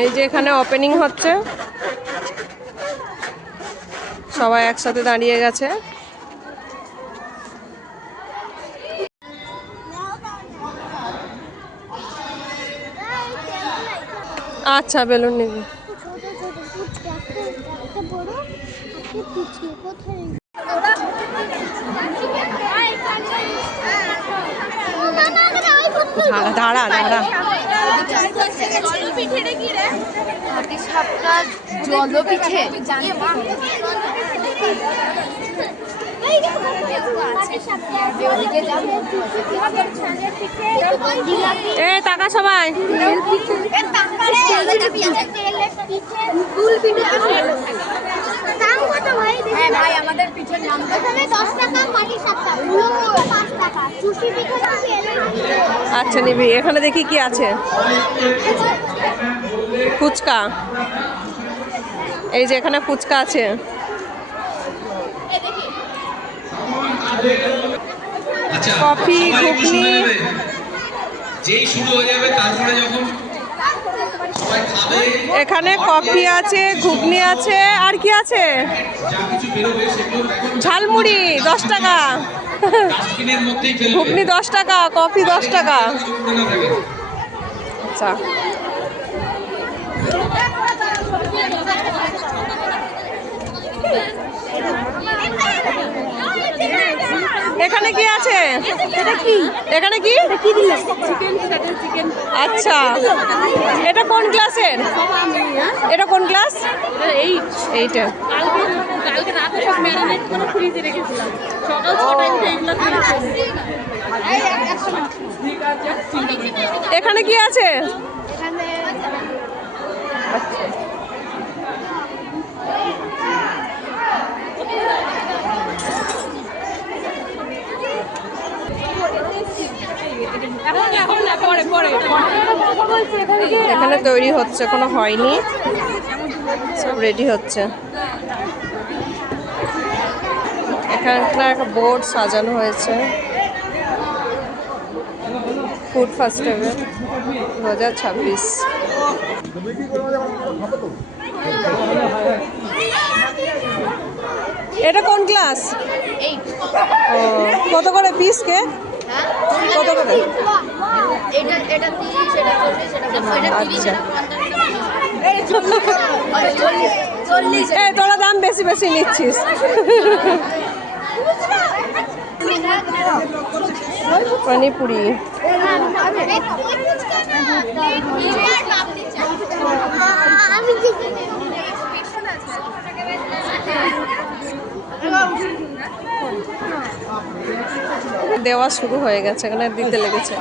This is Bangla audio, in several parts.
এই যে এখানে ওপেনিং হচ্ছে, সবাই একসাথে দাঁড়িয়ে গেছে। আচ্ছা, বেলুন নিবি? দাঁড়া দাঁড়া। জলপিঠে এ টাকা সবাই। আমাদের পিঠের নাম 10 টাকা, মাটি 7 টাকা, 5 টাকা, চুষি পিঠে। আচ্ছা নিবি। এখানে দেখি কি আছে। ফুচকা, এই যে এখানে ফুচকা আছে। কফি, ঘুগনি, যেই শুরু হয়ে যাবে তারপরে যখন সবাই খাবে, এখানে কফি আছে, ঘুগনি আছে, আর কি আছে? যা কিছু বেরোবে সেগুলো ঝালমুড়ি 10 টাকা, ডাস্টবিনের মধ্যেই ফেলবে। ঘুগনি 10 টাকা, কফি 10 টাকা। আচ্ছা, এখানে কি আছে? এখানে কি? আচ্ছা, এটা কোন ক্লাসের? এটা কোন ক্লাস? এইটা। এখানে কি আছে? এখানে তৈরি হচ্ছে, কোনো হয়নি, সব রেডি হচ্ছে। এখানে একটা বোর্ড সাজানো হয়েছে, ফুড ফেস্টিভ্যাল 2026। এটা কোন ক্লাস? ও, কত করে পিস কেক? কত করে? এটা 30, এটা 40, এটা 30, আচ্ছা, এটা 40। এই তোরা দাম বেশি বেশি নিচ্ছিস। পানিপুরি, দেওয়া শুরু হয়ে গেছে, এখানে দিতে লেগেছে।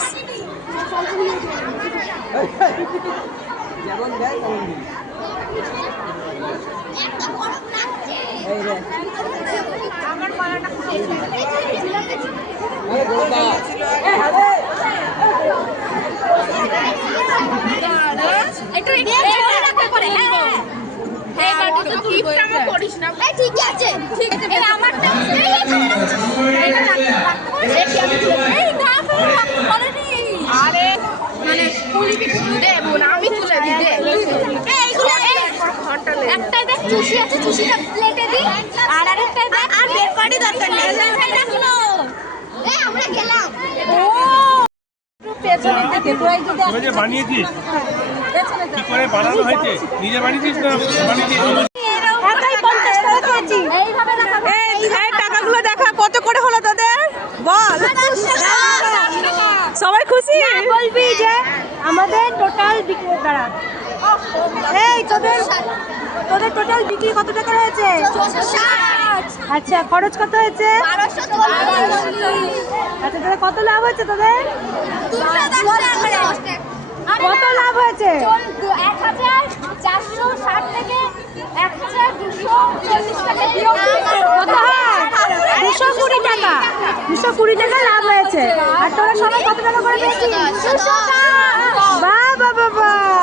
একটাই দেখ চুষি আছে, চুষিটা প্লেটে দিই, আর আরেকটাই দেখ আর বের করে দরকার নেই, রাখলো। আমরা গেলাম পেছনের দিকে, তোরাই যদি নিজে বানিয়েছিস, কি করে বানানো হয়েছে? নিজে বানিয়েছিস না বানিয়েছিস? একাই 50 টাকা খেয়েছি। এইভাবে রাখা এই টাকাগুলো দেখা, কত করে হলো তোদের বল? সবাই খুশি? বলবি যে আমাদের টোটাল বিক্রি দ্বারা এই তোদের টোটাল বিক্রি কত টাকা হয়েছে? 60। আচ্ছা, খরচ কত হয়েছে? 1240। আচ্ছা, তোদের কত লাভ হয়েছে? তোদের 210 টাকা। কত লাভ হয়েছে? 1460 থেকে 1240 টাকা বিয়োগ কত হয়? 220 টাকা। 220 টাকা লাভ হয়েছে। আর তোরা সবাই কত টাকা করে পেয়েছিস? 210। বাহ বাহ বাহ।